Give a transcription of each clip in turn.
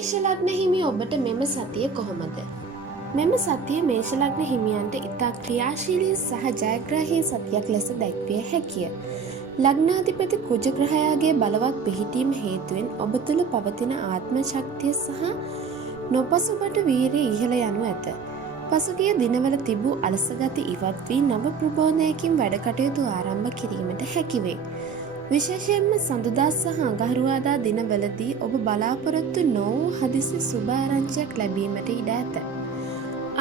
මේෂ ලග්න හිමි ඔබට මෙම සතිය කොහොමද? මෙම සතිය මේෂ ලග්න හිමියන්ට ඉතා ක්‍රියාශීලී සහ ජයග්‍රාහී සතියක් ලෙස දැක්විය හැකිය. ලග්නාධිපති කුජ ග්‍රහයාගේ බලවත් පිහිටීම හේතුවෙන් ඔබ තුළ පවතින ආත්ම ශක්තිය සහ නොපසුබට වීරිය ඉහළ යනු ඇත. පසුගිය දිනවල තිබූ අලස ගති ඉවත් වී නව ප්‍රබෝධයකින් වැඩ කටයුතු ආරම්භ කිරීමට හැකිවේ. විශේෂයෙන්ම සඳුදා සහ අඟහරුවාදා දිනවලදී ඔබ බලාපොරොත්තු නොවූ හදිසි සුභ ආරංචියක් ලැබීමට ඉඩ ඇත.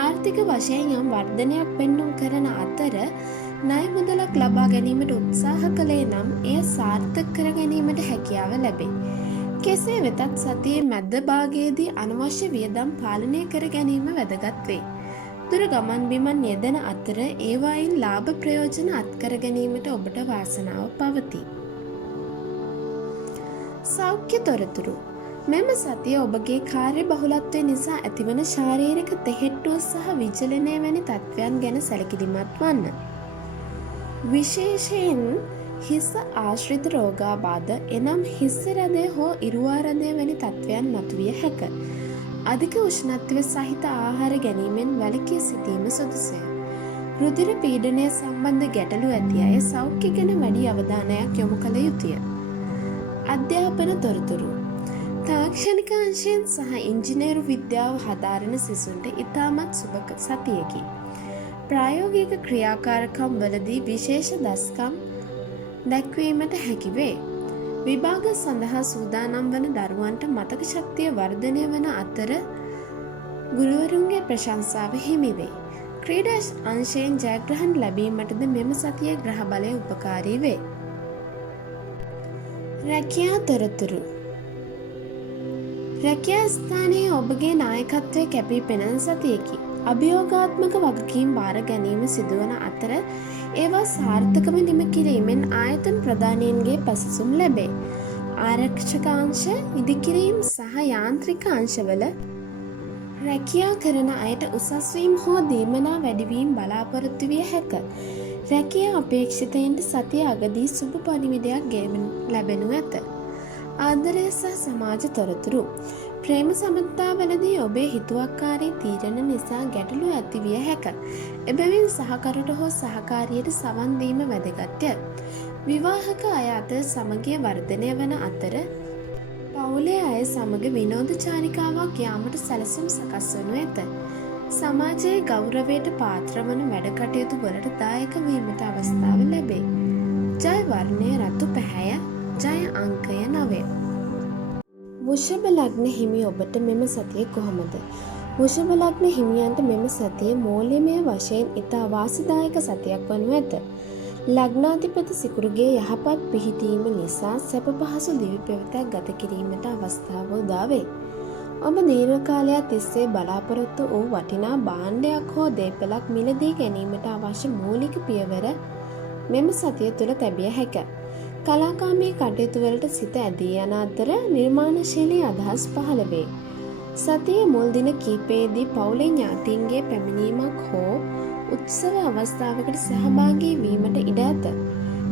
ආර්ථික වශයෙන් යම් වර්ධනයක් පෙන්නුම් කරන අතර ණය මුදලක් ලබා ගැනීමට උත්සාහ කළේ නම් එය සාර්ථක කර ගැනීමට හැකියාව ලැබේ. කෙසේ වෙතත් සතියේ මැද භාගයේදී අනවශ්‍ය වියදම් පාලනය කර ගැනීම වැදගත් වේ. දුර ගමන් බිමන් යෙදෙන අතර ඒවායින් ලාභ ප්‍රයෝජන අත්කර ගැනීමට ඔබට වාසනාව පවතී. සෞඛ්‍ය තොරතුරු. මෙම සතිය ඔබගේ කාර්ය බහුලත්වය නිසා ඇතිවන ශාරීරික තෙහෙට්ටුව සහ විචලනය වැනි තත්ත්වයන් ගැන සැලකිලිමත් වන්න. විශේෂයෙන් හිස ආශ්‍රිත රෝගාබාධ එනම් හිස්සරදය හෝ ඉරුවාරදය වැනි තත්ත්වයන් මතුවිය හැක. අධික උෂ්ණත්වය සහිත ආහාර ගැනීමෙන් වැළකී සිටීම සුදුසුය. රුධිර පීඩනය සම්බන්ධ ගැටලු ඇති අය සෞඛ්‍ය ගැන වැඩි අවධානයක් යොමු කළ යුතුය. අධ්‍යාපන තොරතුරු. තාක්ෂණික අංශයෙන් සහ ඉංජිනේරු විද්‍යාව හදාරන සිසුන්ට ඉතාමත් සුබ සතියකි. ප්‍රායෝගික ක්‍රියාකාරකම් වලදී විශේෂ දස්කම් දැක්වීමට හැකිවේ. විභාග සඳහා සූදානම් වන දරුවන්ට මතක ශක්තිය වර්ධනය වන අතර ගුරුවරුන්ගේ ප්‍රශංසාව හිමිවේ. ක්‍රීඩා අංශයෙන් ජයග්‍රහණ ලැබීමටද මෙම සතියේ ග්‍රහ බලය උපකාරී වේ. රැකියා තොරතුරු. රැකියා ස්ථානයේ ඔබගේ නායකත්වය කැපී පෙනෙන සතියකි. අභියෝගාත්මක වගකීම් බාර ගැනීම සිදුවන අතර ඒවා සාර්ථකව නිම කිරීමෙන් ආයතන ප්‍රධානීන්ගේ පැසසුම් ලැබේ. ආරක්ෂකාංශ ඉදිකිරීම් සහ යාන්ත්‍රික අංශවල රැකියා කරන අයට උසස්වීම් හෝ දීමනා වැඩිවීම් බලාපොරොත්තු විය හැක. රැකියා අපේක්ෂිතයින්ට සතිය අගදී සුබ පණිවිඩයක් ලැබෙනු ඇත. ආදරය සහ සමාජ තොරතුරු. ප්‍රේම සම්බන්ධතාවලදී ඔබේ හිතුවක්කාරී තීරණ නිසා ගැටලු ඇති විය හැක. එබැවින් සහකරුට හෝ සහකාරියට සවන් දීම වැදගත්ය. විවාහක අය අතර සමගිය වර්ධනය වන අතර පවුලේ අය සමග විනෝද චාරිකාවක් යාමට සැලසුම් සකස් වනු ඇත. සමාජයේ ගෞරවයට පාත්‍ර වන වැඩ කටයුතු වලට දායක වීමට අවස්ථාව ලැබේ. ජය වර්ණය රතු පැහැය. ජය අංකය 9. වෘෂභ ලග්න හිමි ඔබට මෙම සතිය කොහොමද? වෘෂභ ලග්න හිමියන්ට මෙම සතිය මූල්‍යමය වශයෙන් ඉතා වාසිදායක සතියක් වනු ඇත. ලග්නාධිපති සිකුරුගේ යහපත් පිහිටීම නිසා සැප පහසු දිවි පෙවතක් ගත කිරීමට අවස්ථාව උදා වේ. ඔබ දීර්ඝ කාලයක් තිස්සේ බලාපොරොත්තු වූ වටිනා භාණ්ඩයක් හෝ දේපලක් මිලදී ගැනීමට අවශ්‍ය මූලික පියවර මෙම සතිය තුළ තැබිය හැක. කලාකාමී කටයුතු වලට සිත ඇදී යන අතර නිර්මාණශීලී අදහස් පහළ වේ. සතියේ මුල් දින කිහිපයේදී පවුලේ ඥාතීන්ගේ පැමිණීමක් හෝ උත්සව අවස්ථාවකට සහභාගී වීමට ඉඩ ඇත.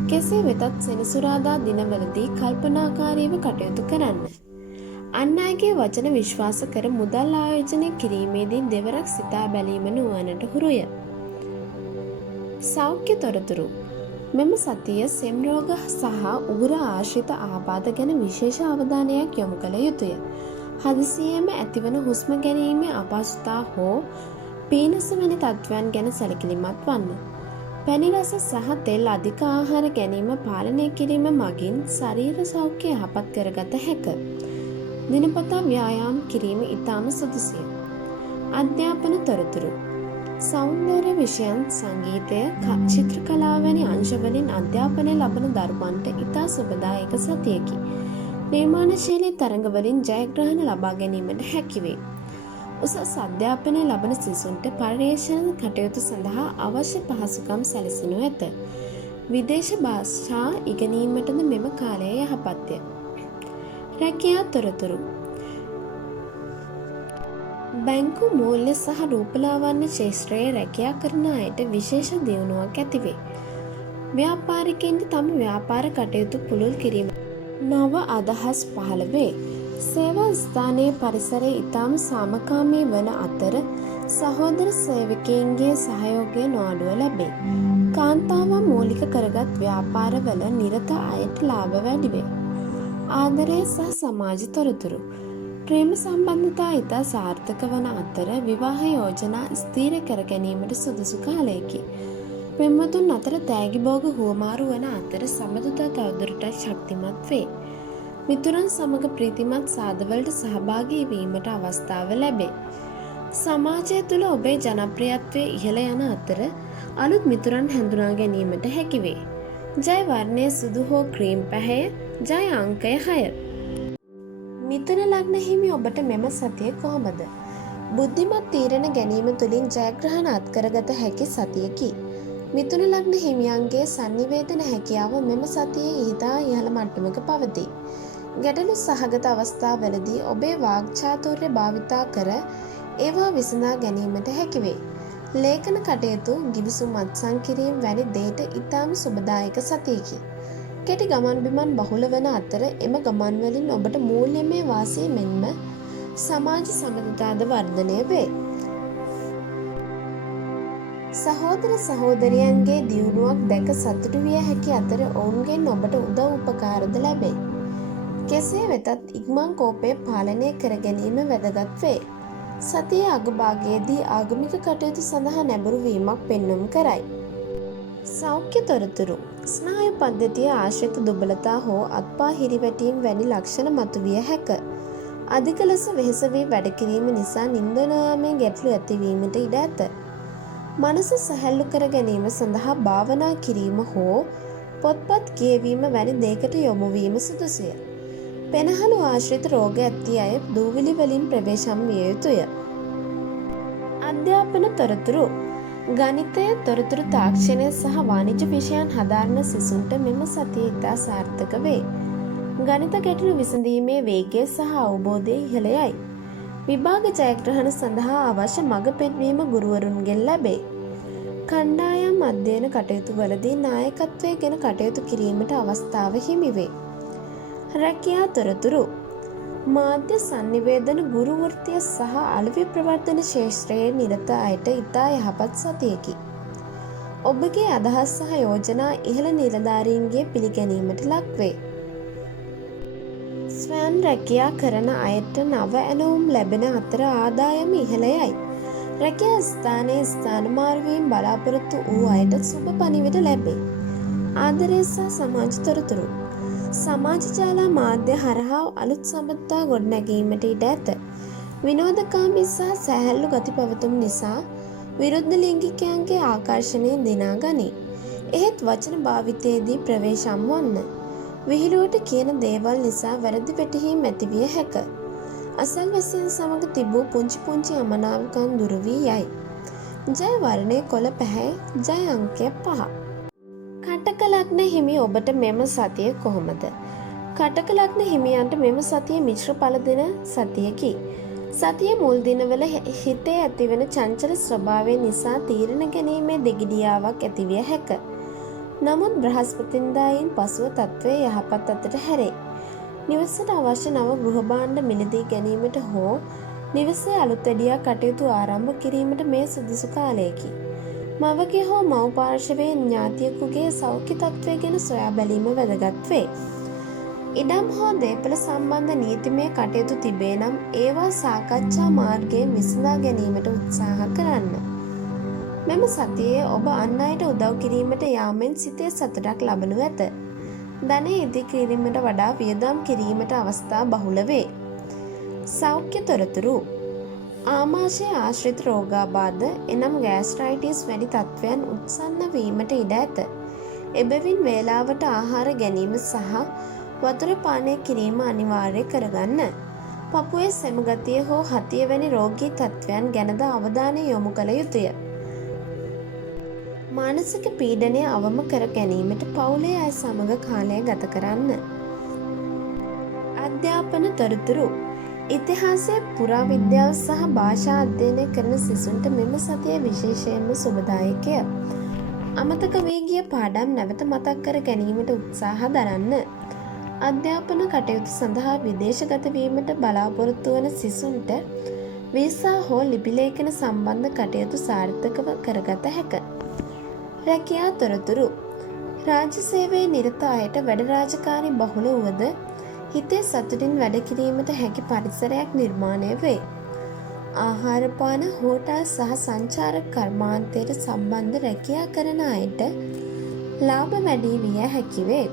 කෙසේ වෙතත් සෙනසුරාදා දිනවලදී කල්පනාකාරීව කටයුතු කරන්න. අන් අයගේ වචන විශ්වාස කර මුදල් ආයෝජනය කිරීමේදී දෙවරක් සිතා බැලීම නුවණට හුරුය. සෞඛ්‍ය තොරතුරු. මෙම සතිය සෙම් රෝග සහ උගුර ආශ්‍රිත ආබාධ ගැන විශේෂ අවධානයක් යොමු කළ යුතුය. හදිසියේම ඇතිවන හුස්ම ගැනීමේ අපහසුතා හෝ පීනස වැනි තත්ත්වයන් ගැන සැලකිලිමත් වන්න. පැණි රස සහ තෙල් අධික ආහාර ගැනීම පාලනය කිරීම මගින් ශරීර සෞඛ්‍යය යහපත් කරගත හැක. දිනපතා ව්‍යායාම් කිරීම ඉතාම සුදුසුය. අධ්‍යාපන තොරතුරු. සෞන්දර්ය විෂයන් සංගීතය චිත්‍ර කලාව වැනි අංශවලින් අධ්‍යාපනය ලබන දරුවන්ට ඉතා සුබදායක සතියකි. නිර්මාණශීලී තරඟවලින් ජයග්‍රහණ ලබා ගැනීමට හැකිවේ. උසස් අධ්‍යාපනය ලබන සිසුන්ට පර්යේෂණ කටයුතු සඳහා අවශ්‍ය පහසුකම් සැලසෙනු ඇත. විදේශ භාෂා ඉගෙනීමටද මෙම කාලය යහපත්ය. රැකියා තොරතුරු. බැංකු මූල්‍ය සහ රූපලාවන්‍ය ශේෂ්ත්‍රයේ රැකියා කරන අයට විශේෂ දියුණුවක් ඇතිවේ. ව්‍යාපාරිකයින්ට තම ව්‍යාපාර කටයුතු පුළුල් කිරීම නව අදහස් පහළ වේ. සේවා ස්ථානයේ පරිසරය ඉතාම සාමකාමී වන අතර සහෝදර සේවකයන්ගේ සහයෝගය නොඅඩුව ලැබේ. කාන්තාවන් මූලික කරගත් ව්‍යාපාරවල නිරත අයට ලාභ වැඩිවේ. ආදරය සහ සමාජ තොරතුරු. ප්‍රේම සම්බන්ධතා ඉතා සාර්ථක වන අතර විවාහ යෝජනා ස්ථීර කර ගැනීමට සුදුසු කාලයකි. පෙම්වතුන් අතර තෑගි භෝග හුවමාරු වන අතර සබඳතා තවදුරටත් ශක්තිමත් වේ. මිතුරන් සමග ප්‍රීතිමත් සාදවලට සහභාගී වීමට අවස්ථාව ලැබේ. සමාජය තුළ ඔබේ ජනප්‍රියත්වය ඉහළ යන අතර අලුත් මිතුරන් හැඳුනා ගැනීමට හැකිවේ. ජය වර්ණය සුදු හෝ ක්‍රීම් පැහැය. ජය අංකය 6. මිථුන ලග්න හිමි ඔබට මෙම සතිය කොහොමද? බුද්ධිමත් තීරණ ගැනීම තුළින් ජයග්‍රහණ අත්කරගත හැකි සතියකි. මිථුන ලග්න හිමියන්ගේ sannivedana හැකියාව මෙම සතියේ ඉතා ඉහළ මට්ටමක පවතී. ගැටලු සහගත අවස්ථාවලදී ඔබේ වාග් චාතුර්ය භාවිතා කර ඒවා විසඳා ගැනීමට හැකිවේ. ලේඛන කටයුතු, ගිවිසුම් අත්සන් කිරීම වැනි දේට ඉතාම සුබදායක සතියකි. කෙටි ගමන් බිමන් බහුල වන අතර එම ගමන් වලින් ඔබට මූල්‍යමය වාසිය මෙන්ම සමාජ සමගතාද වර්ධනය වේ. සහෝදර සහෝදරියන්ගේ දියුණුවක් දැක සතුටු විය හැකි අතර ඔවුන්ගෙන් ඔබට උදව් උපකාරද ලැබේ. කෙසේ වෙතත් ඉක්මන් කෝපය පාලනය කර ගැනීම වැදගත් වේ. සතියේ අගභාගයේදී ආගමික කටයුතු සඳහා නැඹුරු වීමක් පෙන්නුම් කරයි. සෞඛ්‍ය තොරතුරු. ස්නායු පද්ධතිය ආශ්‍රිත දුබලතා හෝ අත්පා හිරිවැටීම් වැනි ලක්ෂණ මතුවිය හැක. අධික ලෙස වෙහෙස වී වැඩ කිරීම නිසා නිින්ද නොයාමේ ගැටලු ඇතිවීමට ඉඩ ඇත. මනස සැහැල්ලු කර ගැනීම සඳහා භාවනා කිරීම හෝ පොත්පත් කියවීම වැනි දේකට යොමු වීම සුදුසුය. පෙනහළු ආශ්‍රිත රෝග ඇති අය දූවිලි වලින් ප්‍රවේශම් විය යුතුය. අධ්‍යාපන තොරතුරු. ගණිතය, තොරතුරු තාක්ෂණය සහ වාණිජ්‍ය විෂයන් හදාරන සිසුන්ට මෙම සතිය ඉතා සාර්ථක වේ. ගණිත ගැටලු විසඳීමේ වේගය සහ අවබෝධය ඉහළ යයි. විභාග ජයග්‍රහණ සඳහා අවශ්‍ය මඟ පෙන්වීම ගුරුවරුන්ගෙන් ලැබේ. කණ්ඩායම් අධ්‍යයන කටයුතු වලදී නායකත්වය ගැන කටයුතු කිරීමට අවස්ථාව හිමි වේ. රැකියා තොරතුරු. මාධ්‍ය sannivedana ගුරු වෘත්තිය සහ අලෙවි ප්‍රවර්ධන ක්ෂේත්‍රයේ නිරත අයට ඉතා යහපත් සතියකි. ඔබගේ අදහස් සහ යෝජනා ඉහළ නිලධාරීන්ගේ පිළිගැනීමට ලක්වේ. ස්වයං රැකියා කරන අයට නව ඇණවුම් ලැබෙන අතර ආදායම ඉහළ යයි. රැකියා ස්ථානයේ ස්ථාන මාරුවීම් බලාපොරොත්තු වූ අයට සුබ පණිවිඩ ලැබේ. ආදරය සහ සමාජ තොරතුරු. සමාජ ජාල මාධ්‍ය හරහා අලුත් සබඳතා ගොඩනැගීමට ඉඩ ඇත. විනෝදකාමී සහ සැහැල්ලු ගති පැවතුම් නිසා විරුද්ධ ලිංගිකයන්ගේ ආකර්ෂණය දිනා ගනී. එහෙත් වචන භාවිතයේදී ප්‍රවේශම් වන්න. විහිළුවට කියන දේවල් නිසා වැරදි වැටහීම් ඇතිවිය හැක. අසල්වැසියන් සමග තිබූ පුංචි පුංචි අමනාපකම් දුරු වී යයි. ජය වර්ණය කොළ පැහැය. ජය අංකය 5. කටක ලග්න හිමි ඔබට මෙම සතිය කොහොමද? කටක ලග්න හිමියන්ට මෙම සතිය මිශ්‍ර ඵල දෙන සතියකි. සතිය මුල් දිනවල හිතේ ඇතිවන චංචල ස්වභාවය නිසා තීරණ ගැනීමේ දෙගිඩියාවක් ඇතිවිය හැක. නමුත් බ්‍රහස්පතින්දායින් පසුව තත්ත්වය යහපත් අතට හැරේ. නිවසට අවශ්‍ය නව ගෘහ භාණ්ඩ මිලදී ගැනීමට හෝ නිවසේ අලුත් වැඩියා කටයුතු ආරම්භ කිරීමට මේ සුදුසු කාලයකි. මවගේ හෝ මව් පාර්ශවයේ ඥාතියෙකුගේ සෞඛ්‍ය තත්ත්වය ගැන සොයා බැලීම වැදගත් වේ. ඉඩම් හෝ දේපළ සම්බන්ධ නීතිමය කටයුතු තිබේ නම් ඒවා සාකච්ඡා මාර්ගයෙන් විසඳා ගැනීමට උත්සාහ කරන්න. මෙම සතියේ ඔබ අන් අයට උදව් කිරීමට යාමෙන් සිතේ සතුටක් ලබනු ඇත. ධනය ඉදි කිරීමට වඩා වියදම් කිරීමට අවස්ථා බහුල වේ. සෞඛ්‍ය තොරතුරු. ආමාශය ආශ්‍රිත රෝගාබාධ එනම් ගෑස්ට්‍රයිටිස් වැනි තත්ත්වයන් උත්සන්න වීමට ඉඩ ඇත. එබැවින් වේලාවට ආහාර ගැනීම සහ වතුර පානය කිරීම අනිවාර්ය කරගන්න. පපුවේ සෙමගතිය හෝ හතිය වැනි රෝගී තත්ත්වයන් ගැනද අවධානය යොමු කළ යුතුය. මානසික පීඩනය අවම කර ගැනීමට පවුලේ අය සමග කාලය ගත කරන්න. අධ්‍යාපන තොරතුරු. ඉතිහාසය, පුරාවිද්‍යාව සහ භාෂා අධ්‍යයනය කරන සිසුන්ට මෙම සතිය විශේෂයෙන්ම සුබදායකය. අමතක වී ගිය පාඩම් නැවත මතක් කර ගැනීමට උත්සාහ දරන්න. අධ්‍යාපන කටයුතු සඳහා විදේශගත වීමට බලාපොරොත්තු වන සිසුන්ට වීසා හෝ ලිපි ලේඛන සම්බන්ධ කටයුතු සාර්ථකව කරගත හැක. රැකියා තොරතුරු රාජ්‍ය සේවයේ නිරත අයට වැඩ රාජකාරී බහුල වුවද හිතේ සතුටින් වැඩ කිරීමට හැකි පරිසරයක් නිර්මාණය වේ. ආහාර පාන හෝටල් සහ සංචාරක කර්මාන්තයට සම්බන්ධ රැකියා කරන අයට ලාභ වැඩි විය හැකි වේ.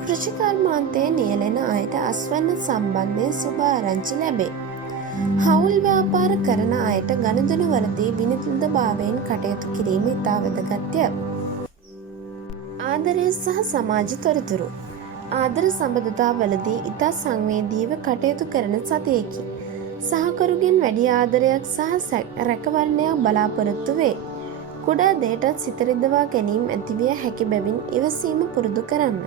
කෘෂි කර්මාන්තයේ නියැලෙන අයට අස්වැන්න සම්බන්ධයෙන් සුබ ආරංචි ලැබේ. හවුල් ව්‍යාපාර කරන අයට ගනුදෙනුවලදී විනිවිදභාවයෙන් කටයුතු කිරීම ඉතා වැදගත්ය. ආදරය සහ සමාජ තොරතුරු ආදර සම්බන්ධතාවලදී ඉතා සංවේදීව කටයුතු කරන සතෙකි. සහකරුගෙන් වැඩි ආදරයක් සහ රැකවරණයක් බලාපොරොත්තු වේ. කුඩා දෙයටත් සිත රිදවා ගැනීම ඇතිවිය හැකි බැවින් ඉවසීම පුරුදු කරන්න.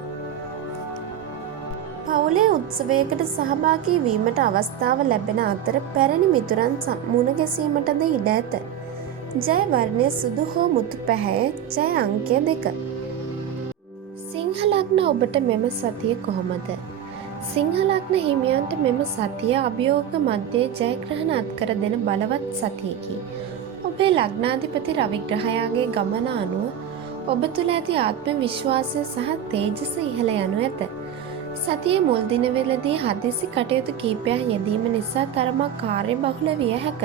පවුලේ උත්සවයකට සහභාගී වීමට අවස්ථාව ලැබෙන අතර පැරණි මිතුරන් මුණ ගැසීමටද ඉඩ ඇත. ජය වර්ණය සුදු හෝ මුතු පැහැය. ජය අංකය 2. සිංහ ලග්න ඔබට මෙම සතිය කොහොමද? සිංහ ලග්න හිමියන්ට මෙම සතිය අභියෝග මැද්දේ ජයග්‍රහණ අත්කර දෙන බලවත් සතියකි. ඔබේ ලග්නාධිපති රවි ග්‍රහයාගේ ගමන අනුව ඔබ තුළ ඇති ආත්ම විශ්වාසය සහ තේජස ඉහළ යනු ඇත. සතියේ මුල් දිනවලදී හදිසි කටයුතු කීපයක් යෙදීම නිසා තරමක් කාර්යබහුල විය හැක.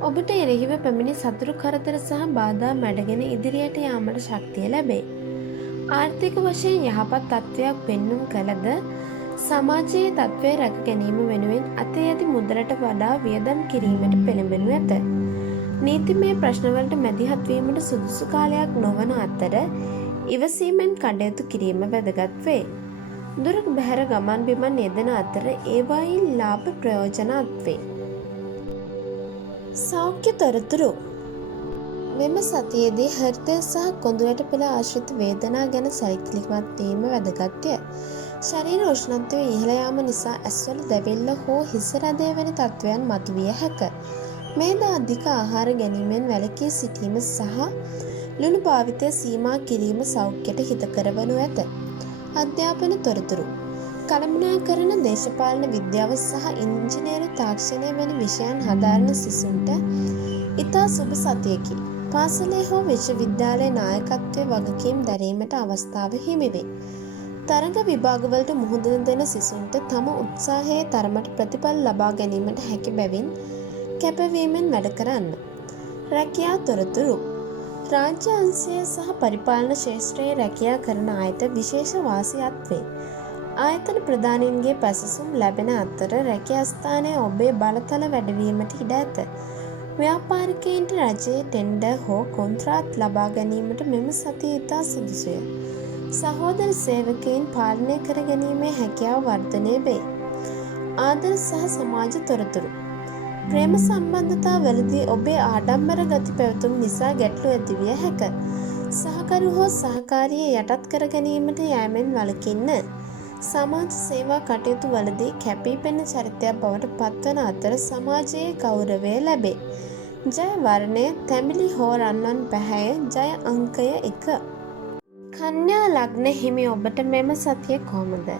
ඔබට එරෙහිව පැමිණි සතුරු කරදර සහ බාධා මැඩගෙන ඉදිරියට යාමට ශක්තිය ලැබේ. ආර්ථික වශයෙන් යහපත් තත්ත්වයක් පෙන්නුම් කළද සමාජයේ තත්ත්වය රැක ගැනීම වෙනුවෙන් අතේ ඇති මුදලට වඩා වියදම් කිරීමට පෙළඹෙනු ඇත. නීතිමය ප්‍රශ්නවලට මැදිහත් වීමට සුදුසු කාලයක් නොවන අතර ඉවසීමෙන් කටයුතු කිරීම වැදගත් වේ. දුර බැහැර ගමන් බිමන් යෙදෙන අතර ඒවායින් ලාභ ප්‍රයෝජන අත්වේ. සෞඛ්‍ය තොරතුරු මෙම සතියේදී හෘදය සහ කොඳුයට පෙළ ආශ්‍රිත වේදනා ගැන සැලකිලිමත් වීම වැදගත්ය. ශරීර උෂ්ණත්වය ඉහළ යාම නිසා ඇස්වල දැවිල්ල හෝ හිස රැඳය වැනි තත්ත්වයන් මතුවිය හැක. මේද අධික ආහාර ගැනීමෙන් වැළකී සිටීම සහ ලුණු භාවිතය සීමා කිරීම සෞඛ්‍යයට හිතකර වනු ඇත. අධ්‍යාපන තොරතුරු කළමනාකරන දේශපාලන විද්‍යාව සහ ඉංජිනේරු තාක්ෂණය වැනි විෂයන් හදාරන සිසුන්ට ඉතා සුබ සතියකි. පාසලේ හෝ විශ්වවිද්‍යාලයේ නායකත්වයේ වගකීම් දැරීමට අවස්ථාව හිමි වේ. තරඟ විභාගවලට මුහුණ දෙන සිසුන්ට තම උත්සාහයේ තරමට ප්‍රතිඵල ලබා ගැනීමට හැකි බැවින් කැපවීමෙන් වැඩ කරන්න. රැකියා තොරතුරු රාජ්‍ය අංශය සහ පරිපාලන ක්ෂේත්‍රයේ රැකියා කරන අයට විශේෂ වාසියක් වේ. ආයතන ප්‍රධානීන්ගේ පැසසුම් ලැබෙන අතර රැකියා ස්ථානයේ ඔබේ බලතල වැඩිවීමට ඉඩ ඇත. ව්‍යාපාරිකයන්ට රජයේ ටෙන්ඩර් හෝ කොන්ත්‍රාත් ලබා ගැනීමට මෙම සතිය ඉතා සුදුසුය. සහෝදර සේවකයන් පාලනය කර ගැනීමේ හැකියාව වර්ධනය වේ. ආදර සහ සමාජ තොරතුරු ප්‍රේම සම්බන්ධතාවලදී ඔබේ ආඩම්බර ගති පැවතුම් නිසා ගැටලු ඇතිවිය හැක. සහකරු හෝ සහකාරිය යටත් කර ගැනීමට යෑමෙන් වළකින්න. සමාජ සේවා කටයුතු වලදී කැපී පෙනෙන චරිතයක් බවට පත්වන අතර සමාජයේ ගෞරවය ලැබේ. ජය වර්ණය තැඹිලි හෝ රන්වන් පැහැය. ජය අංකය 1. කන්‍යා ලග්න හිමි ඔබට මෙම සතිය කොහොමද?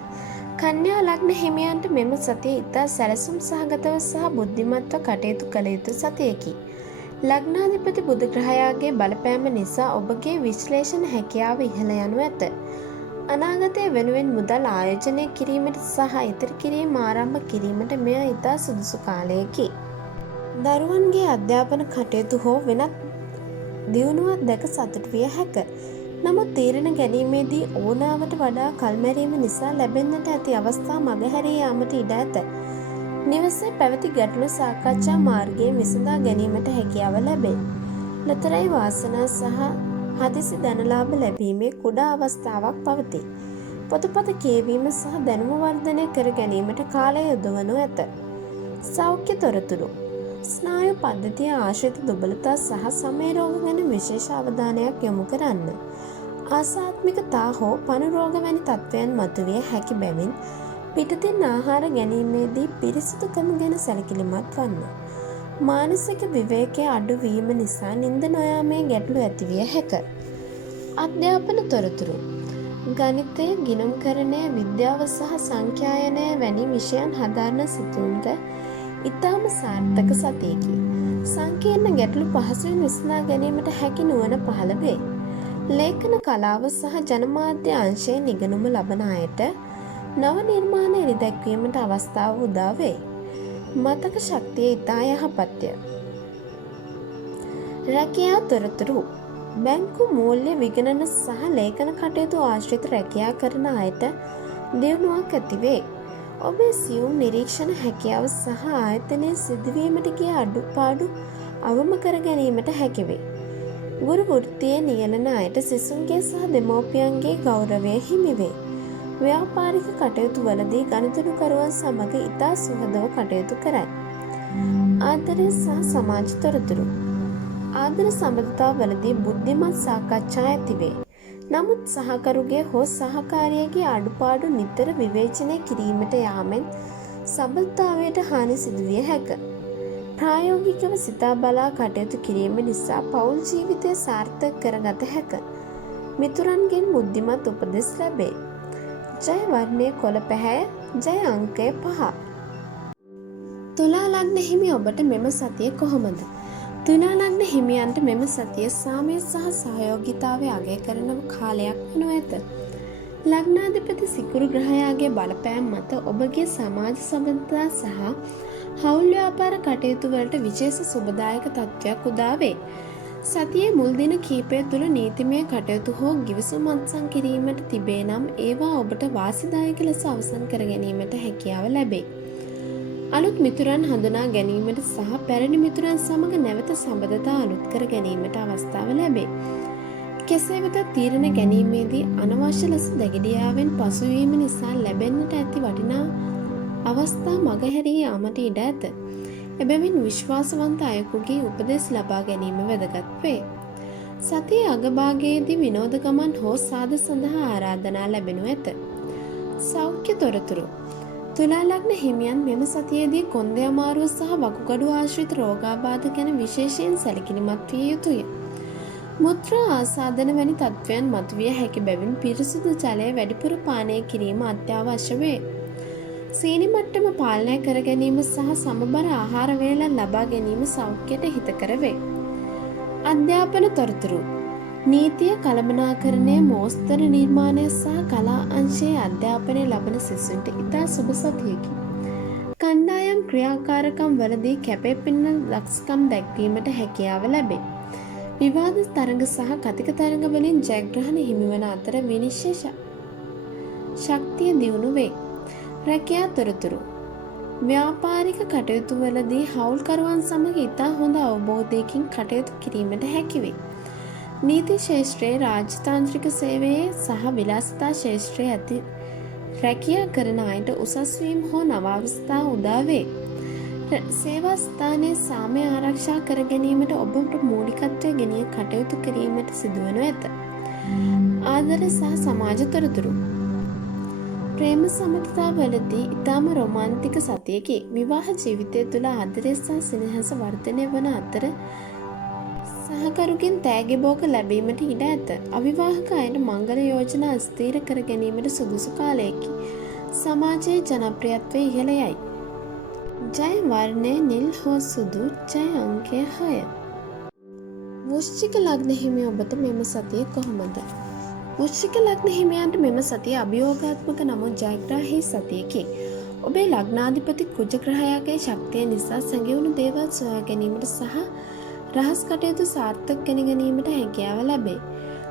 කන්‍යා ලග්න හිමියන්ට මෙම සතිය ඉතා සැලසුම් සහගතව සහ බුද්ධිමත්ව කටයුතු කළ යුතු සතියකි. ලග්නාධිපති බුධ ග්‍රහයාගේ බලපෑම නිසා ඔබගේ විශ්ලේෂණ හැකියාව ඉහළ යනු ඇත. අනාගතය වෙනුවෙන් මුදල් ආයෝජනය කිරීමට සහ ඉතිරි කිරීම ආරම්භ කිරීමට මෙය ඉතා සුදුසු කාලයකි. දරුවන්ගේ අධ්‍යාපන කටයුතු හෝ වෙනත් දියුණුවක් දැක සතුටු විය හැක. නමුත් තීරණ ගැනීමේදී ඕනාවට වඩා කල්මැරීම නිසා ලැබෙන්නට ඇති අවස්ථා මගහැරී යාමට ඉඩ ඇත. නිවසේ පැවති ගැටලු සාකච්ඡා මාර්ගයෙන් විසඳා ගැනීමට හැකියාව ලැබේ. ලතරයි වාසනා සහ හදිසි ධනලාභ ලැබීමේ කුඩා අවස්ථාවක් පවතී. පොතපත කියවීම සහ දැනුම වර්ධනය කර ගැනීමට කාලය යොදවනු ඇත. සෞඛ්‍ය තොරතුරු ස්නායු පද්ධතිය ආශ්‍රිත දුබලතා සහ සමය රෝග ගැන විශේෂ අවධානයක් යොමු කරන්න. ආසාත්මිකතා හෝ පණු රෝග වැනි තත්ත්වයන් මතුවිය හැකි බැවින් පිටතින් ආහාර ගැනීමේදී පිරිසිදුකම ගැන සැලකිලිමත් වන්න. මානසික විවේකයේ අඩුවීම නිසා නිින්ද නොයාමේ ගැටලු ඇතිවිය හැක. අධ්‍යාපන තොරතුරු ගණිතය, ගිණුම්කරණය, විද්‍යාව සහ සංඛ්‍යායනය වැනි විෂයන් හදාරන සිතුවන්ට ඉතාම සාර්ථක සතියකි. සංකීර්ණ ගැටලු පහසුවෙන් විසඳා ගැනීමට හැකි නුවණ පහළ වේ. ලේඛන කලාව සහ ජනමාධ්‍ය අංශයෙන් ඉගෙනුම ලබන අයට නව නිර්මාණ එළිදැක්වීමට අවස්ථාව උදා වේ. මතක ශක්තිය ඉතා යහපත්ය. රැකියා තොරතුරු බැංකු මූල්‍ය විගණන සහ ලේඛන කටයුතු ආශ්‍රිත රැකියා කරන අයට දියුණුවක් ඇතිවේ. ඔබේ සියුම් නිරීක්ෂණ හැකියාව සහ ආයතනයේ සිදුවීමට ගිය අඩුපාඩු අවම කර ගැනීමට හැකිවේ. ගුරු වෘත්තියේ නියැලෙන අයට සිසුන්ගේ සහ දෙමව්පියන්ගේ ගෞරවය හිමිවේ. ව්‍යාපාරික කටයුතු වලදී ගනුදෙනුකරුවන් සමග ඉතා සුහදව කටයුතු කරයි. ආදරය සහ සමාජ තොරතුරු ආදර සබඳතාවලදී බුද්ධිමත් සාකච්ඡා ඇතිවේ. නමුත් සහකරුගේ හෝ සහකාරියගේ අඩුපාඩු නිතර විවේචනය කිරීමට යාමෙන් සබඳතාවයට හානි සිදුවිය හැක. ප්‍රායෝගිකව සිතා බලා කටයුතු කිරීම නිසා පවුල් ජීවිතය සාර්ථක කරගත හැක. මිතුරන්ගෙන් බුද්ධිමත් උපදෙස් ලැබේ. ජය වර්ණය කොළ පැහැය, ජය අංකය 5. තුලා ලග්න හිමි ඔබට මෙම සතිය කොහොමද? තුලා ලග්න හිමියන්ට මෙම සතිය සාමය සහ සහයෝගිතාවය අගය කරන කාලයක් වනු ඇත. ලග්නාධිපති සිකුරු ග්‍රහයාගේ බලපෑම් මත ඔබගේ සමාජ සබඳතා සහ හවුල් ව්‍යාපාර කටයුතු වලට විශේෂ සුබදායක තත්ත්වයක් උදා වේ. සතියේ මුල් දින කීපය තුළ නීතිමය කටයුතු හෝ ගිවිසුම් අත්සන් කිරීමට තිබේ නම් ඒවා ඔබට වාසිදායක ලෙස අවසන් කර ගැනීමට හැකියාව ලැබේ. අලුත් මිතුරන් හඳුනා ගැනීමට සහ පැරණි මිතුරන් සමග නැවත සබඳතා අලුත් කර ගැනීමට අවස්ථාව ලැබේ. කෙසේ වෙතත් තීරණ ගැනීමේදී අනවශ්‍ය ලෙස දැගිඩියාවෙන් පසුවීම නිසා ලැබෙන්නට ඇති වටිනා අවස්ථා මගහැරී යාමට ඉඩ ඇත. එබැවින් විශ්වාසවන්ත අයෙකුගේ උපදෙස් ලබා ගැනීම වැදගත් වේ. සතියේ අගභාගයේදී විනෝද ගමන් හෝ සාද සඳහා ආරාධනා ලැබෙනු ඇත. සෞඛ්‍ය තොරතුරු තුලා ලග්න හිමියන් මෙම සතියේදී කොන්දේ අමාරුව සහ වකුගඩු ආශ්‍රිත රෝගාබාධ ගැන විශේෂයෙන් සැලකිලිමත් විය යුතුය. මුත්‍රා ආසාදන වැනි තත්ත්වයන් මතුවිය හැකි බැවින් පිරිසිදු ජලය වැඩිපුර පානය කිරීම අත්‍යවශ්‍ය වේ. සීනි මට්ටම පාලනය කර ගැනීම සහ සමබර ආහාර වේලක් ලබා ගැනීම සෞඛ්‍යයට හිතකර වේ. අධ්‍යාපන තොරතුරු නීතිය, කළමනාකරණය, මෝස්තර නිර්මාණය සහ කලා අංශයේ අධ්‍යාපනය ලබන සිසුන්ට ඉතා සුබ සතියකි. කණ්ඩායම් ක්‍රියාකාරකම් වලදී කැපී පෙනෙන දක්ෂකම් දැක්වීමට හැකියාව ලැබේ. විවාද තරඟ සහ කතික තරඟ වලින් ජයග්‍රහණ හිමිවන අතර විනිශ්චය ශක්තිය දියුණු වේ. රැකියා තොරතුරු ව්‍යාපාරික කටයුතු වලදී හවුල්කරුවන් සමග ඉතා හොඳ අවබෝධයකින් කටයුතු කිරීමට හැකිවේ. නීති ශේෂ්ත්‍රයේ, රාජ්‍යතාන්ත්‍රික සේවයේ සහ විලාසිතා ශේෂ්ත්‍රයේ ඇති රැකියා කරන අයට උසස් වීම හෝ නව අවස්ථා උදා වේ. සේවා ස්ථානයේ සාමය ආරක්ෂා කර ගැනීමට ඔබට මූලිකත්වය ගෙනිය කටයුතු කිරීමට සිදුවනු ඇත. ආදර සහ සමාජ තොරතුරු ප්‍රේම සම්බන්ධතාවලදී ඉතාම රොමාන්ටික සතියකි. විවාහ ජීවිතය තුළ ආදරය සහ සෙනෙහස වර්ධනය වන අතර සහකරුගෙන් තෑගි බෝක ලැබීමට ඉඩ ඇත. අවිවාහක අයට මංගල යෝජනා ස්ථීර කර ගැනීමට සුදුසු කාලයකි. සමාජයේ ජනප්‍රියත්වය ඉහළ යයි. ජය වර්ණය නිල් හෝ සුදු, ජය අංකය 6. වෘශ්චික ලග්න හිමි ඔබට මෙම සතිය කොහොමද? වෘශ්චික ලග්න හිමියන්ට මෙම සතිය අභියෝගාත්මක නමුත් ජයග්‍රාහී සතියකි. ඔබේ ලග්නාධිපති කුජ ග්‍රහයාගේ ශක්තිය නිසා සැඟවුණු දේවල් සොයා ගැනීමට සහ රහස් කටයුතු සාර්ථක කර ගැනීමට හැකියාව ලැබේ.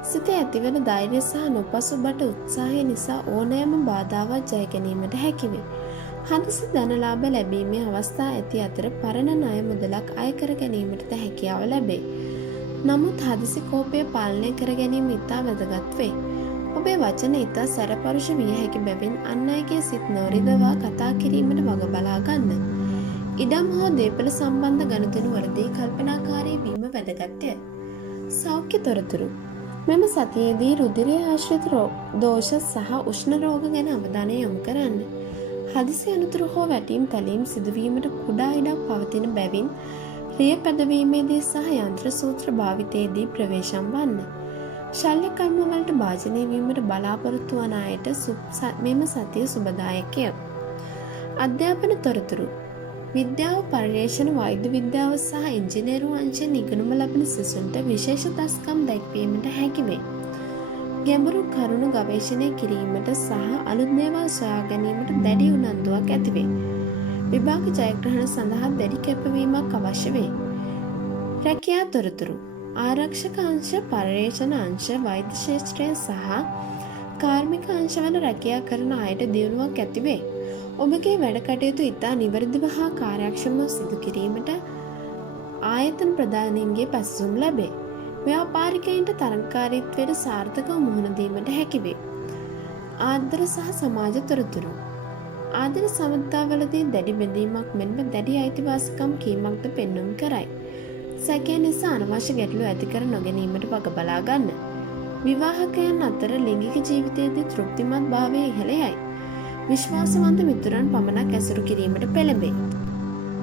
සිත ඇතිවන ධෛර්ය සහ නොපසුබට උත්සාහය නිසා ඕනෑම බාධාවක් ජය ගැනීමට හැකිවේ. හදිසි ධනලාභ ලැබීමේ අවස්ථා ඇති අතර පරණ ණය මුදලක් අය කර ගැනීමට හැකියාව ලැබේ. නමුත් හදිසි කෝපය පාලනය කර ගැනීම ඉතා වැදගත් වේ. ඔබේ වචන ඉතා සැරපරුෂ විය හැකි බැවින් අන් අයගේ සිත් නොරිදවා කතා කිරීමට වග බලා ගන්න. ඉඩම් හෝ දේපල සම්බන්ධ ගනුදෙනු වලදී කල්පනාකාරී වීම වැදගත්ය. සෞඛ්‍ය තොරතුරු මෙම සතියේදී රුධිරය ආශ්‍රිත දෝෂ සහ උෂ්ණ රෝග ගැන අවධානය යොමු කරන්න. හදිසි අනතුරු හෝ වැටීම් තැලීම් සිදුවීමට කුඩා ඉඩක් පවතින බැවින් රිය පැදවීමේදී සහ යන්ත්‍ර සූත්‍ර භාවිතයේදී ප්‍රවේශම් වන්න. ශල්‍ය කර්මවලට භාජනය වීමට බලාපොරොත්තු වන අයට මෙම සතිය සුබදායකය. අධ්‍යාපන තොරතුරු විද්‍යාව පර්යේෂණ වෛද්‍ය විද්‍යාව සහ ඉංජිනේරු අංශයෙන් ඉගෙනුම ලබන සිසුන්ට විශේෂ දස්කම් දැක්වීමට හැකිවේ. ගැඹුරු කරුණු ගවේෂණය කිරීමට සහ අලුත් දේවල් සොයා ගැනීමට දැඩි උනන්දුවක් ඇතිවේ. විභාග ජයග්‍රහණ සඳහා දැඩි කැපවීමක් අවශ්‍ය වේ. රැකියා තොරතුරු ආරක්ෂක අංශ, පර්යේෂණ අංශ, වෛද්‍ය ශාස්ත්‍රය සහ කාර්මික අංශවල රැකියා කරන අයට දියුණුවක් ඇතිවේ. ඔබගේ වැඩ කටයුතු ඉතා නිවැරදිව හා කාර්යක්ෂමව සිදු කිරීමට ආයතන ප්‍රධානීන්ගේ පැසසුම් ලැබේ. ව්‍යාපාරිකයින්ට තරගකාරීත්වයට සාර්ථකව මුහුණ දීමට හැකිවේ. ආදර සහ සමාජ තොරතුරු ආදර සබඳතාවලදී දැඩි බැඳීමක් මෙන්ම දැඩි අයිතිවාසිකම් කීමක්ද පෙන්නුම් කරයි. සැකය නිසා අනවශ්‍ය ගැටලු ඇති කර නොගැනීමට වග බලා ගන්න. විවාහකයන් අතර ලිංගික ජීවිතයේදී තෘප්තිමත් භාවය ඉහළ යයි. විශ්වාසවන්ත මිතුරන් පමණක් ඇසුරු කිරීමට පෙළඹේ.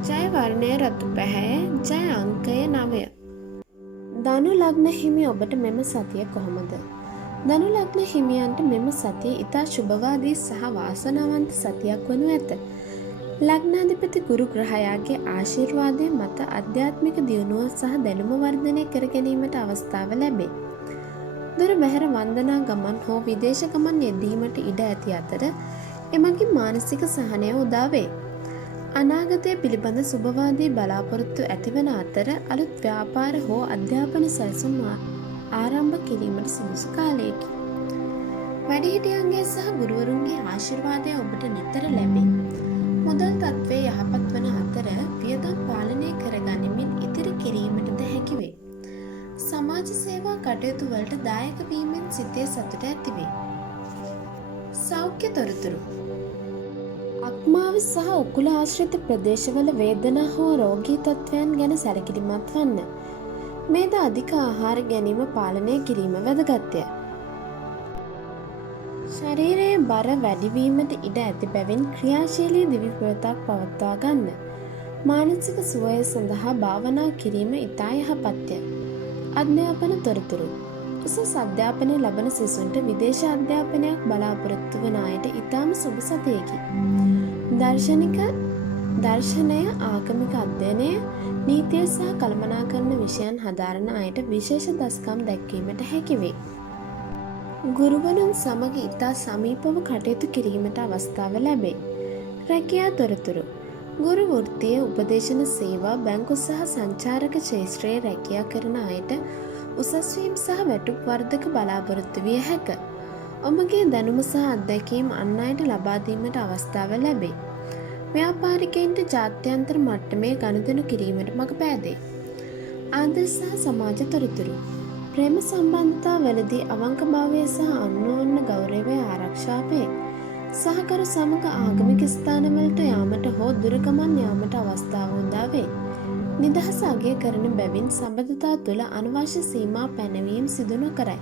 ජය වර්ණය රතු පැහැය, ජය අංකය 9. ධනු ලග්න හිමි ඔබට මෙම සතිය කොහොමද? ධනු ලග්න හිමියන්ට මෙම සතිය ඉතා ශුභවාදී සහ වාසනාවන්ත සතියක් වනු ඇත. ලග්නාධිපති ගුරු ග්‍රහයාගේ ආශිර්වාදය මත ආධ්‍යාත්මික දියුණුව සහ දැනුම වර්ධනය කර ගැනීමට අවස්ථාව ලැබේ. දුර බැහැර වන්දනා ගමන් හෝ විදේශ ගමන් යෙදීමට ඉඩ ඇති අතර එමගින් මානසික සහනය උදා වේ. අනාගතය පිළිබඳ සුබවාදී බලාපොරොත්තු ඇතිවන අතර අලුත් ව්‍යාපාර හෝ අධ්‍යාපන සැලසුම් ආරම්භ කිරීමට සුදුසු කාලයකි. වැඩිහිටියන්ගේ සහ ගුරුවරුන්ගේ ආශිර්වාදය ඔබට නිතර ලැබේ. මුදල් තත්ත්වය යහපත් වන අතර වියදම් පාලනය කරගනිමින් ඉතිරි කිරීමටද හැකිවේ. සමාජ සේවා කටයුතු වලට දායක වීමෙන් සිතේ සතුට ඇතිවේ. සෞඛ්‍ය තොරතුරු අක්මාව සහ උකුල ආශ්‍රිත ප්‍රදේශවල වේදනා හෝ රෝගී තත්ත්වයන් ගැන සැලකිලිමත් වන්න. මේද අධික ආහාර ගැනීම පාලනය කිරීම වැදගත්ය. ශරීරයේ බර වැඩිවීමට ඉඩ ඇති බැවින් ක්‍රියාශීලී දිවි පුවතක් පවත්වා ගන්න. මානසික සුවය සඳහා භාවනා කිරීම ඉතා යහපත්ය. අධ්‍යාපන තොරතුරු උසස් අධ්‍යාපනය ලබන සිසුන්ට විදේශ අධ්‍යාපනයක් බලාපොරොත්තු වන අයට ඉතාම සුබ සතියකි. දර්ශනය, ආගමික අධ්‍යයනය, නීතිය සහ කළමනාකරන විෂයන් හදාරන අයට විශේෂ දස්කම් දැක්වීමට හැකිවේ. ගුරුවරුන් සමග ඉතා සමීපව කටයුතු කිරීමට අවස්ථාව ලැබේ. රැකියා තොරතුරු ගුරු වෘත්තිය, උපදේශන සේවා, බැංකු සහ සංචාරක ක්ෂේත්‍රයේ රැකියා කරන අයට උසස්වීම් සහ වැටුප් වර්ධක බලාපොරොත්තු විය හැක. ඔබගේ දැනුම සහ අත්දැකීම් අන් අයට ලබා දීමට අවස්ථාව ලැබේ. ව්‍යාපාරිකයින්ට ජාත්‍යන්තර මට්ටමේ ගනුදෙනු කිරීමට මඟ පෑදේ. ආදර සහ සමාජ තොරතුරු ප්‍රේම සම්බන්ධතාවලදී අවංකභාවය සහ අන්‍යෝන්‍ය ගෞරවය ආරක්ෂා වේ. සහකරු සමග ආගමික ස්ථානවලට යාමට හෝ දුර ගමන් යාමට අවස්ථාව උදා වේ. නිදහස අගය කරන බැවින් සම්බන්ධතා තුළ අනවශ්‍ය සීමා පැනවීම සිදු නොකරයි.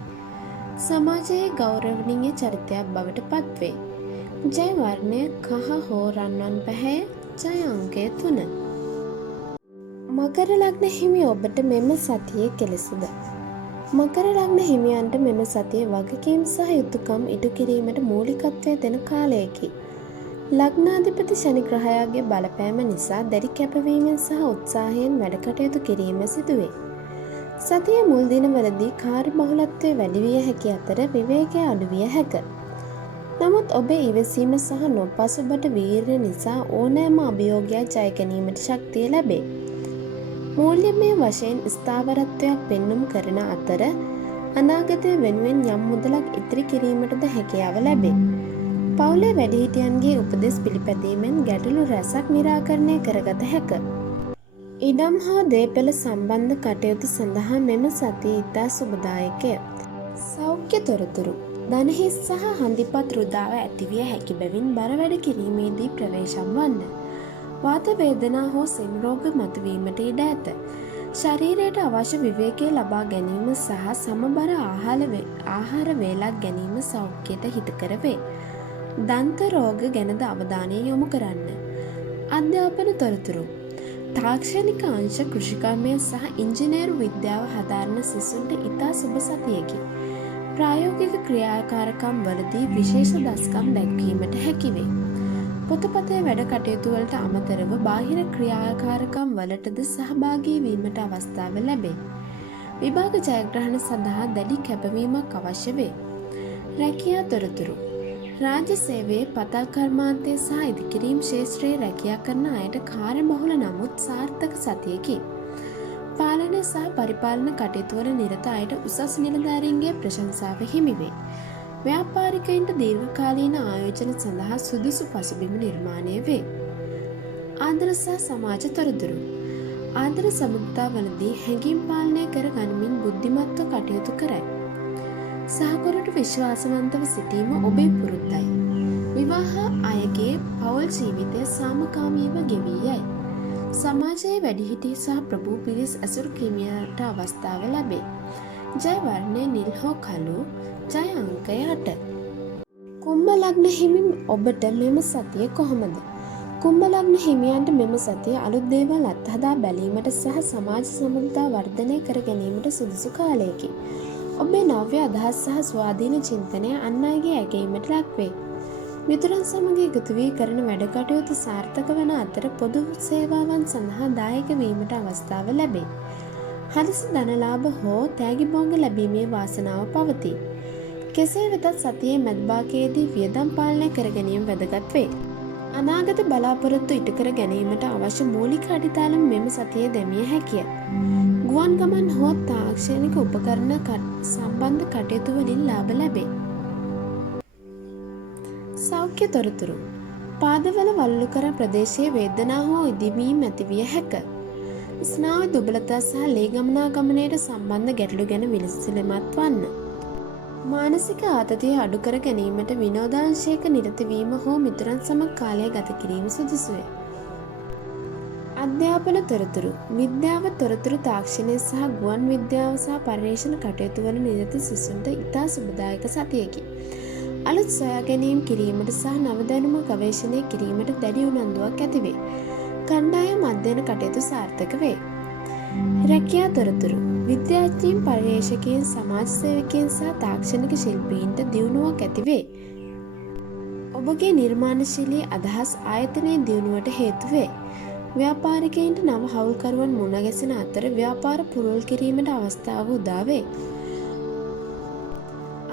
සමාජයේ ගෞරවනීය චරිතයක් බවට පත්වේ. ජය වර්ණය කහ හෝ රන්වන් පැහැය, ජය අංකය 3. මකර ලග්න හිමි ඔබට මෙම සතියේ කෙලෙසුද? මකර ලග්න හිමියන්ට මෙම සතිය වගකීම් සහ යුතුකම් ඉටු කිරීමට මූලිකත්වය දෙන කාලයකි. ලග්නාධිපති ශනි ග්‍රහයාගේ බලපෑම නිසා දැඩි කැපවීමෙන් සහ උත්සාහයෙන් වැඩ කටයුතු කිරීම සිදුවේ. සතිය මුල් දිනවලදී කාර්යබහුලත්වය වැඩි විය හැකි අතර විවේකය අඩු විය හැක. නමුත් ඔබේ ඉවසීම සහ නොපසුබට වීර්ය නිසා ඕනෑම අභියෝගයක් ජය ගැනීමට ශක්තිය ලැබේ. මූල්‍යමය වශයෙන් ස්ථාවරත්වයක් පෙන්නුම් කරන අතර අනාගතය වෙනුවෙන් යම් මුදලක් ඉතිරි කිරීමටද හැකියාව ලැබේ. පවුලේ වැඩිහිටියන්ගේ උපදෙස් පිළිපැදීමෙන් ගැටලු රැසක් නිරාකරණය කරගත හැක. ඉඩම් හා දේපළ සම්බන්ධ කටයුතු සඳහා මෙම සතිය ඉතා සුබදායකය. සෞඛ්‍ය තොරතුරු දනහිස් සහ හඳිපත් රුදාව ඇතිවිය හැකි බැවින් බර වැඩ කිරීමේදී ප්‍රවේශම් වන්න. වාත වේදනා හෝ සෙම් රෝග මතුවීමට ඉඩ ඇත. ශරීරයට අවශ්‍ය විවේකය ලබා ගැනීම සහ සමබර ආහාර වේලක් ගැනීම සෞඛ්‍යයට හිතකර වේ. දන්ත රෝග ගැනද අවධානය යොමු කරන්න. අධ්‍යාපන තොරතුරු තාක්ෂණික අංශ, කෘෂිකර්මය සහ ඉංජිනේරු විද්‍යාව හදාරන සිසුන්ට ඉතා සුබ සතියකි. ප්‍රායෝගික ක්‍රියාකාරකම් වලදී විශේෂ දස්කම් දැක්වීමට හැකිවේ. පොතපතේ වැඩ කටයුතු වලට අමතරව බාහිර ක්‍රියාකාරකම් වලටද සහභාගී වීමට අවස්ථාව ලැබේ. විභාග ජයග්‍රහණ සඳහා දැඩි කැපවීමක් අවශ්‍ය වේ. රැකියා තොරතුරු. රාජ්‍ය සේවයේ පතා කර්මාන්තය සහ ඉදිකිරීම් ක්ෂේත්‍රයේ රැකියා කරන අයට කාර්යබහුල නමුත් සාර්ථක සතියකි. පාලනය සහ පරිපාලන කටයුතු වල නිරත අයට උසස් නිලධාරීන්ගේ ප්‍රශංසාව හිමි වේ. ව්‍යාපාරිකයින්ට දීර්ඝකාලීන ආයෝජන සඳහා සුදුසු පසුබිම නිර්මාණය වේ. ආදර සහ සමාජ තොරතුරු. ආදර සමුදාවලදී හැඟීම් පාලනය කර ගනිමින් බුද්ධිමත්ව කටයුතු කරයි. සහකරුට විශ්වාසවන්තව සිටීම ඔබේ පුරුද්දයි. විවාහ අයගේ පවුල් ජීවිතය සාමකාමීව ගෙවී යයි. සමාජයේ වැඩිහිටි සහ ප්‍රභූ පිරිස් ඇසුරු කිරීමට අවස්ථාව ලැබේ. ජය වර්ණය නිල් හෝ කළු, ජය අංකය 8. කුම්භ ලග්න හිමි ඔබට මෙම සතිය කොහොමද? කුම්භ ලග්න හිමියන්ට මෙම සතිය අලුත් දේවල් අත්හදා බැලීමට සහ සමාජ සම්බන්ධතා වර්ධනය කර ගැනීමට සුදුසු කාලයකි. ඔබේ නව්‍ය අදහස් සහ ස්වාධීන චින්තනය අන් අයගේ ඇගීමට ලක්වේ. මිතුරන් සමග එකතු වී කරන වැඩ කටයුතු සාර්ථක වන අතර පොදු සේවාවන් සඳහා දායක වීමට අවස්ථාව ලැබේ. හදිසි ධනලාභ හෝ තෑගි බෝග ලැබීමේ වාසනාව පවතී. කෙසේ වෙතත් සතියේ මැද භාගයේදී වියදම් පාලනය කර ගැනීම වැදගත් වේ. අනාගත බලාපොරොත්තු ඉටු කර ගැනීමට අවශ්‍ය මූලික අඩිතාලම මෙම සතියේ දැමිය හැකිය. ගුවන් ගමන් හෝ තාක්ෂණික උපකරණ සම්බන්ධ කටයුතු වලින් ලාභ ලැබේ. සෞඛ්‍ය තොරතුරු. පාදවල වළලුකර ප්‍රදේශයේ වේදනා හෝ ඉදිමීම් ඇතිවිය හැක. ස්නායු දුබලතා සහ ලේ ගමනාගමනයට සම්බන්ධ ගැටලු ගැන විමසිලිමත් වන්න. මානසික ආතතිය අඩු කර ගැනීමට විනෝදාංශයක නිරත වීම හෝ මිතුරන් සමග කාලය ගත කිරීම සුදුසුය. අධ්‍යාපන තොරතුරු. විද්‍යාව තොරතුරු තාක්ෂණය සහ ගුවන් විද්‍යාව සහ පර්යේෂණ කටයුතු වල නිරත සිසුන්ට ඉතා සුබදායක සතියකි. අලුත් සොයා ගැනීම් කිරීමට සහ නව දැනුම ගවේෂණය කිරීමට දැඩි උනන්දුවක් ඇතිවේ. කණ්ඩායම් අධ්‍යයන කටයුතු සාර්ථක වේ. රැකියා තොරතුරු. විද්‍යාඥයින්, පර්යේෂකයන්, සමාජ සේවකයන් සහ තාක්ෂණික ශිල්පීන්ට දියුණුවක් ඇති වේ. ඔබගේ නිර්මාණශීලී අදහස් ආයතනයේ දියුණුවට හේතු වේ. ව්‍යාපාරිකයින්ට නව හවුල්කරුවන් මුණ ගැසෙන අතර ව්‍යාපාර පුරුල් කිරීමට අවස්ථාව උදා වේ.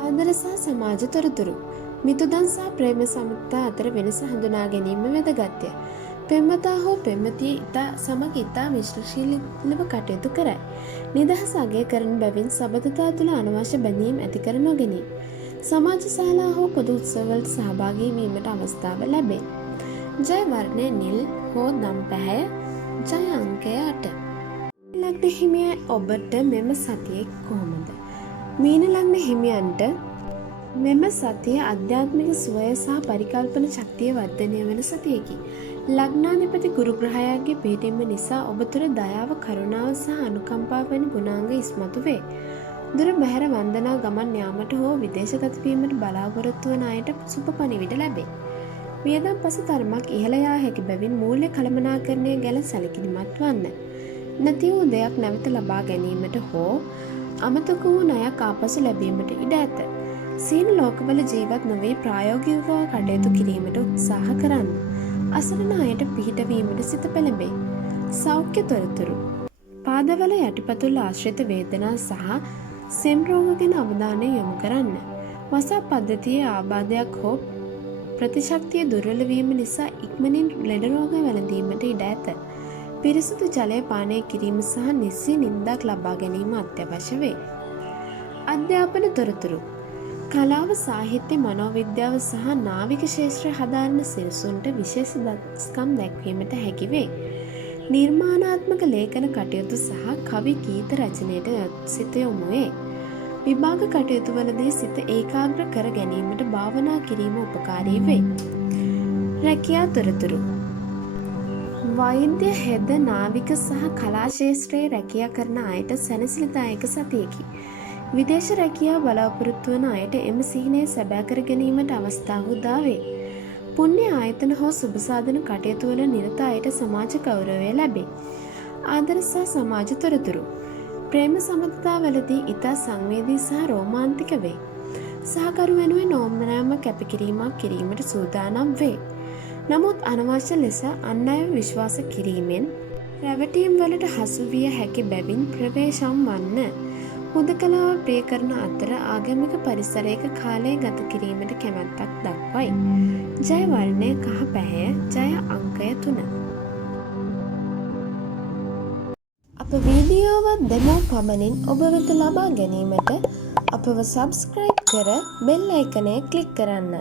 ආදර සහ සමාජ තොරතුරු. මිතුදන් සහ ප්‍රේම සම්ප්‍රදාය අතර වෙනස හඳුනා ගැනීම වැදගත්ය. පෙම්වතා හෝ පෙම්වතිය සමග ඉතා මිශ්‍රශීලීව කටයුතු කරයි. නිදහස අගය කරන බැවින් සබඳතා තුළ අනවශ්‍ය බැඳීම් ඇති කර නොගනී. සමාජ ශාලා හෝ පොදු උත්සවවලට සහභාගී වීමට අවස්ථාව ලැබේ. ජය වර්ණය නිල් හෝ දම් පැහැය, ජය අංකය 8. ලග්න හිමිය ඔබට මෙම සතියේ කොහොමද? මීන ලග්න හිමියන්ට මෙම සතිය අධ්‍යාත්මික සුවය සහ පරිකල්පන ශක්තිය වර්ධනය වන සතියකි. ලග්නාධිපති ගුරු ග්‍රහයාගේ පිහිටීම නිසා ඔබ තුළ දයාව, කරුණාව සහ අනුකම්පාව වැනි ගුණාංග ඉස්මතු වේ. දුර බැහැර වන්දනා ගමන් යාමට හෝ විදේශගත වීමට බලාපොරොත්තු වන අයට සුබ පණිවිඩ ලැබේ. වියදම් පස තරමක් ඉහළ යා හැකි බැවින් මූල්‍ය කළමනාකරණය ගැන සැලකිලිමත් වන්න. නැති වූ දෙයක් නැවත ලබා ගැනීමට හෝ අමතක වූ ණයක් ආපසු ලැබීමට ඉඩ ඇත. සීන ලෝකවල ජීවත් නොවී ප්‍රායෝගිකව කටයුතු කිරීමට උත්සාහ කරන්න. අසරණ අයට පිහිටවීමට සිත පෙළඹේ. සෞඛ්‍ය තොරතුරු. පාදවල යටිපතුල් ආශ්‍රිත වේදනා සහ සෙම් රෝග ගැන අවධානය යොමු කරන්න. වසා පද්ධතියේ ආබාධයක් හෝ ප්‍රතිශක්තිය දුර්වල වීම නිසා ඉක්මනින් ලෙඩ රෝග වැළඳීමට ඉඩ ඇත. පිරිසිදු ජලය පානය කිරීම සහ නිසි නිින්දක් ලබා ගැනීම අත්‍යවශ්‍ය වේ. අධ්‍යාපන තොරතුරු. කලාව, සාහිත්‍ය, මනෝවිද්‍යාව සහ නාවික ක්ෂේත්‍රය හදාරන සිරසුන්ට විශේෂ දස්කම් දැක්වීමට හැකි වේ. නිර්මාණාත්මක ලේඛන කටයුතු සහ කවි ගීත රචනයට සිත යොමු වේ. විභාග කටයුතු වලදී සිත ඒකාග්‍ර කර ගැනීමට භාවනා කිරීම උපකාරී වේ. රැකියා තොරතුරු. වෛද්‍ය, හෙද, නාවික සහ කලා ක්ෂේත්‍රයේ රැකියා කරන අයට සැනසිලිදායක සතියකි. විදේශ රැකියා බලාපොරොත්තු වන අයට එම සිහිනය සැබෑ කර ගැනීමට අවස්ථාව උදා වේ. පුණ්‍ය ආයතන හෝ සුබ සාධන කටයුතු වල නිරත අයට සමාජ ගෞරවය ලැබේ. ආදර සහ සමාජ තොරතුරු. ප්‍රේම සම්බන්ධතාවලදී ඉතා සංවේදී සහ රෝමාන්තික වේ. සහකරු වෙනුවෙන් ඕනෑම කැපකිරීමක් කිරීමට සූදානම් වේ. නමුත් අනවශ්‍ය ලෙස අන් අයව විශ්වාස කිරීමෙන් රැවටීම් වලට හසු විය හැකි බැවින් ප්‍රවේශම් වන්න. හුදකලාව ප්‍රිය කරන අතර ආගමික පරිසරයක කාලය ගත කිරීමට කැමැත්තක් දක්වයි. ජය වර්ණය කහ පැහැය, ජය අංකය 3. අප වීඩියෝවත් දෙමෝ පමණින් ඔබ වෙත ලබා ගැනීමට අපව සබ්ස්ක්‍රයිබ් කර බෙල් අයිකනය ක්ලික් කරන්න.